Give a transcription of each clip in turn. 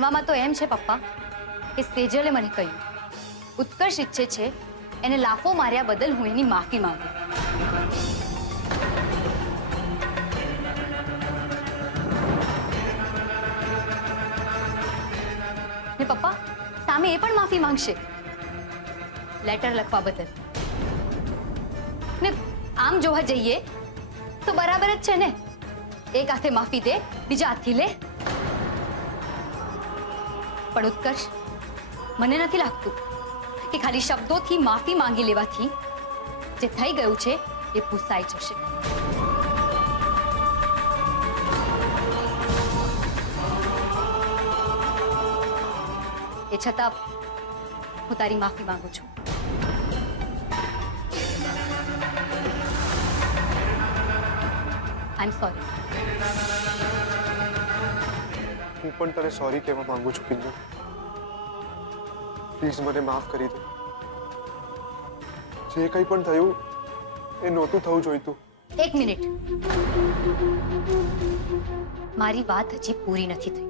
જાણવામાં તો એમ છે પપ્પા કે સેજલે મને કહ્યું ઉત્કર્ષ ઈચ્છે છે એને લાફો માર્યા બદલ હું એની માફી માંગુ. ને પપ્પા સામે એ પણ માફી માંગશે લેટર લખવા બદલ. ને આમ જોવા જઈએ તો બરાબર જ છે ને, એક હાથે માફી દે બીજા હાથથી લે. પણ ઉત્કર્ષ મને નથી લાગતું કે ખાલી શબ્દોથી માફી માંગી લેવાથી જે થઈ ગયું છે એ ભૂસાઈ જશે. એ છતાં હું તારી માફી માંગુ છું. આઈ એમ સોરી. હું પણ તને સોરી કહેવા માંગુ છું કિંજલ. પ્લીઝ મને માફ કરી દે. જે કંઈ પણ થયું એ નહોતું થવું જોઈતું. એક મિનિટ, મારી વાત હજી પૂરી નથી થઈ.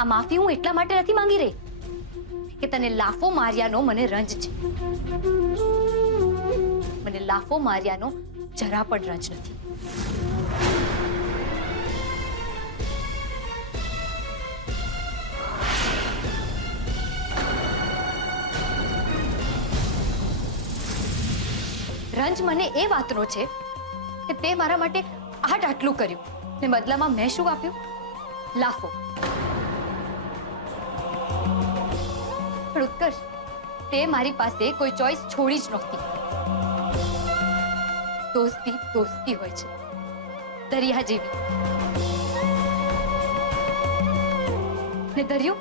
આ માફી હું એટલા માટે નથી માંગી રહી કે તને લાફો માર્યાનો મને રંજ છે. મને લાફો માર્યાનો જરા પણ રંજ નથી. રંજ મને એ વાતનો છે કે તે મારા માટે આટલું કર્યું ને બદલામાં મેં શું આપ્યું? લાફો. પણ ઉત્કર્ષ તે મારી પાસે કોઈ ચોઈસ છોડી જ નહોતી. દોસ્તી દોસ્તી હોય છે, દરિયા જેવી. ને દરિયો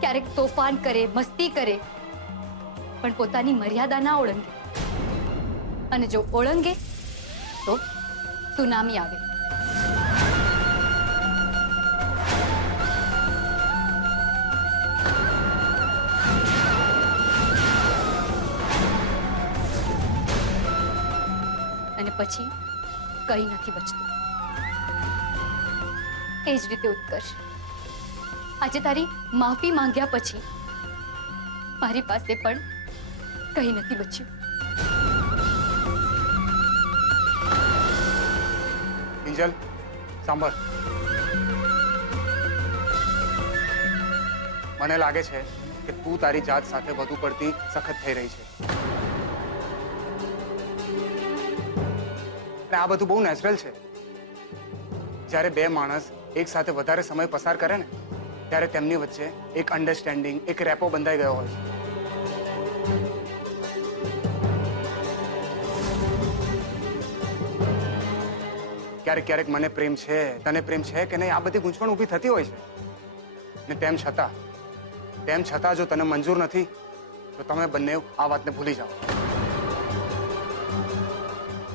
ક્યારેક તોફાન કરે, મસ્તી કરે, પણ પોતાની મર્યાદા ના ઓળંગે. અને જો ઓળંગે તો સુનામી આવે. અને પછી કંઈ નથી બચતું. એ જ રીતે ઉત્કર્ષ, આજે તારી માફી માંગ્યા પછી મારી પાસે પણ કંઈ નથી બચ્યું. કિંજલ, સાંભળ. મને લાગે છે કે તું તારી જાત સાથે વધુ પડતી સખત થઈ રહી છે. અને આ બધું બહુ નેચરલ છે. જ્યારે બે માણસ એક સાથે વધારે સમય પસાર કરે ને ત્યારે તેમની વચ્ચે એક અન્ડરસ્ટેન્ડિંગ, એક રેપો બંધાઈ ગયો હોય છે. ક્યારેક ક્યારેક મને પ્રેમ છે, તને પ્રેમ છે કે નહીં, આ બધી ગૂંચવણ ઊભી થતી હોય છે. ને તેમ છતાં જો તને મંજૂર નથી તો તમે બંને આ વાતને ભૂલી જાઓ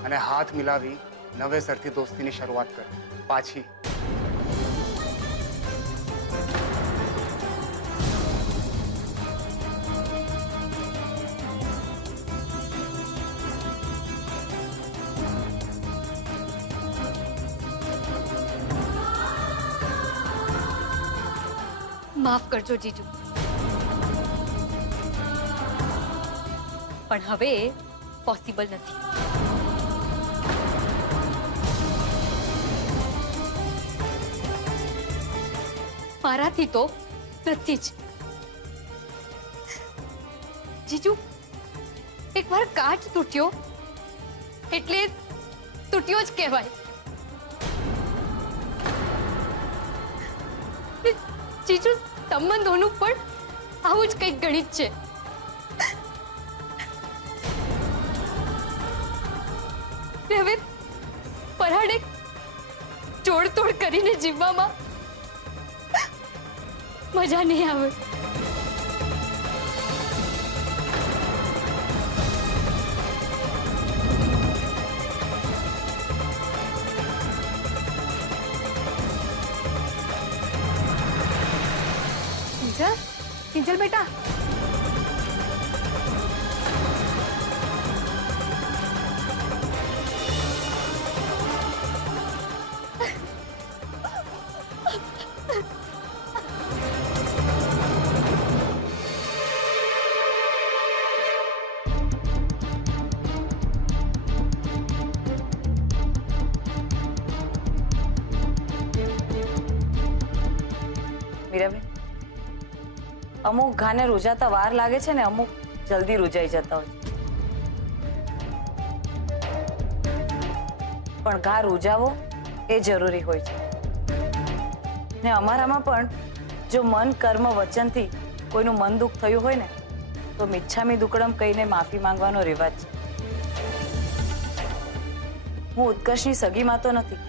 અને હાથ મિલાવી નવેસરથી દોસ્તીની શરૂઆત કરો. પાછી. માફ કરજો જીજુ, પણ હવે પોસિબલ નથી. મારાથી તો નથી જ. જીજુ, એકવાર કાચ તૂટ્યો એટલે તૂટ્યો જ કહેવાય. જીજુ, સંબંધોનું પણ આવું જ કંઈક ગણિત છે. હવે પરાણે જોડતોડ કરીને જીવવામાં મજા નહીં આવે. किंजल बेटा, મીરાબેન, અમુક ઘાને રૂજાતા વાર લાગે છે ને અમુક જલ્દી રૂજાઈ જતા હોય છે, પણ ઘા રૂજાવો એ જરૂરી હોય છે. ને અમારામાં પણ જો મન કર્મ વચનથી કોઈનું મન દુઃખ થયું હોય ને તો મિચ્છામી દુક્કડમ કહીને માફી માંગવાનો રિવાજ છે. હું ઉત્કર્ષની સગીમાં તો નથી,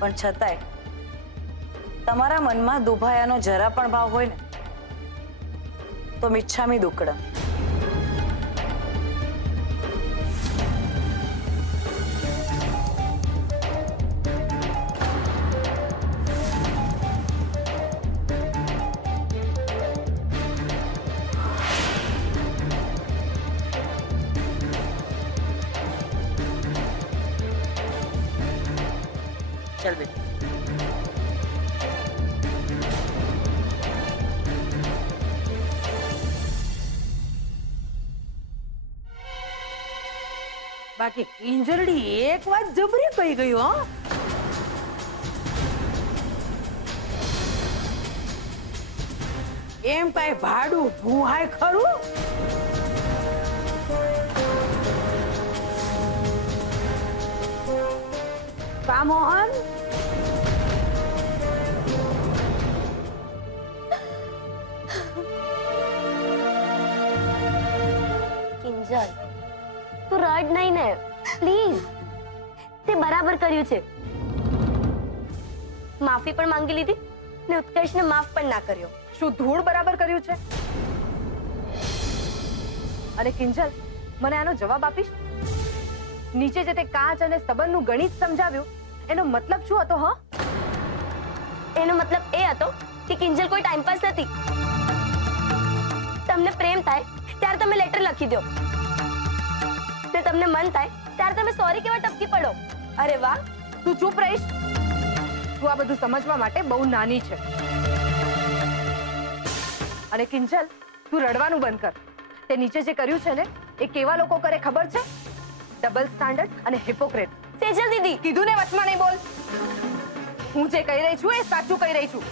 પણ છતાંય તમારા મનમાં દુભાયાનો જરા પણ ભાવ હોય ને તો મિચ્છામી દુક્કડમ. चल बेटा. બાકી કિંજરડી એક વાત જબરી કહી ગયું. હો એમ કઈ ભાડું ભૂહાય ખરું? કા મોહન? કિંજલ, તું રડ નહીં ને પ્લીઝ. તે બરાબર કર્યું છે. માફી પણ માંગી લીધી ને ઉત્કર્ષને માફ પણ ના કર્યો. શું ધૂળ બરાબર કર્યું છે? અને કિંજલ, મને આનો જવાબ આપીશ? નીચે જે તે કાચ અને સંબંધનું ગણિત સમજાવ્યું એનો મતલબ શું હતો? હા, એનો મતલબ એ હતો કે કિંજલ કોઈ ટાઈમ પાસ નથી. તમને પ્રેમ થાય ત્યારે તમે લેટર લખી દો ને તમને મન થાય ત્યારે તમે સોરી કેવા ટપકી પડો. અરે વાહ! તું ચૂપ રહીશ? તું આ બધું સમજવા માટે બહુ નાની છે. અને કિંજલ, તું રડવાનું બંધ કર. તે નીચે જે કર્યું છે ને એ કેવા લોકો કરે ખબર છે? ડબલ સ્ટાન્ડર્ડ અને હિપોક્રેટ. સેજલ દીદી, કીધું ને વચમાં નહીં બોલ. હું જે કહી રહી છું એ સાચું કહી રહી છું.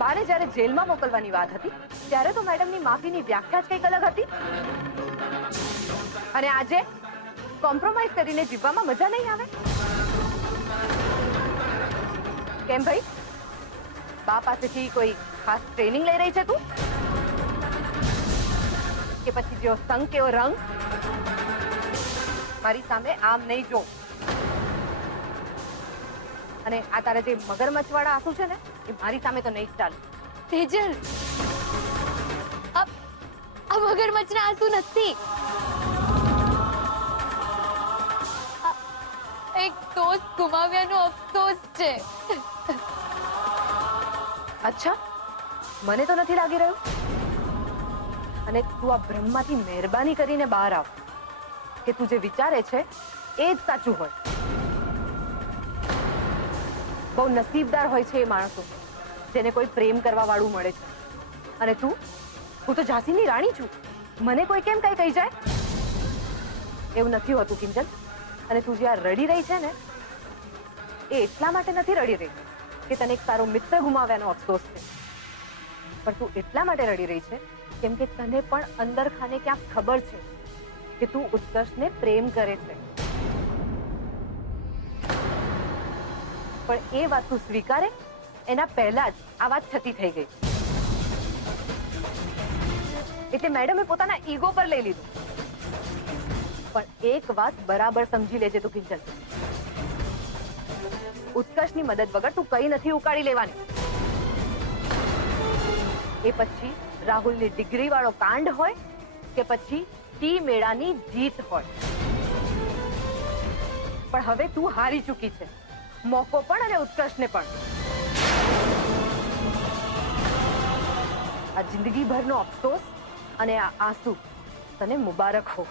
બાને જ્યારે જેલમાં મોકલવાની વાત હતી ત્યારે તો મેડમની માફીની વ્યાખ્યા જ કંઈક અલગ હતી. અને આજે કોમ્પ્રોમાઇઝ કરીને જીવવામાં મજા નહીં આવે? કેમ ભાઈ, બા પાસેથી કોઈ ખાસ ટ્રેનિંગ લઈ રહી છે તું? કે પછી જો સંગ કેવો રંગ? મારી સામે આમ નહીં જો. અને આ તારા જે મગરમચ્છ વાળા આંસુ છે ને એ મારી સામે તો નહીં જ ચાલે. તેજલ, આ મગરમચ્છના આંસુ નથી. એક દોસ્ત ગુમાવ્યાનો અફસોસ છે. અચ્છા, મને તો નથી લાગી રહ્યું. અને તું આ ભ્રમમાંથી મહેરબાની કરીને બહાર આવ કે તું જે વિચારે છે એ જ સાચું હોય. બહુ નસીબદાર હોય છે એ માણસો જેને કોઈ પ્રેમ કરવા વાળું મળે છે. અને તું, હું તો ઝાંસીની રાણી છું. મને કોઈ કેમ કઈ કહી જાય? એવું નથી હોતું કિંજલ. અને તું જે આ રડી રહી છે ને એ એટલા માટે નથી રડી રહી કે તને એક સારો મિત્ર ગુમાવ્યાનો અફસોસ છે, પણ તું એટલા માટે રડી રહી છે કેમ કે તને પણ અંદર ખાને ક્યાંક ખબર છે કે તું ઉત્કર્ષને પ્રેમ કરે છે. પણ એ વાત તું સ્વીકારે એના પહેલા જ આ વાત છતી થઈ ગઈ. એટલે મેડમે પોતાના ઈગો પર લઈ લીધું. પણ એક વાત બરાબર સમજી લેજે તું કિંજલ, ઉત્કર્ષની મદદ વગર તું કઈ નથી ઉકાળી લેવાની. એ પછી રાહુલની ડિગ્રી વાળો કાંડ હોય કે પછી ટી મેળાની જીત હોય, પણ હવે તું હારી ચૂકી છે. મોકો પણ અને ઉત્કર્ષને પણ. આ જિંદગીભરનો અફસોસ અને આ આંસુ તને મુબારક હો.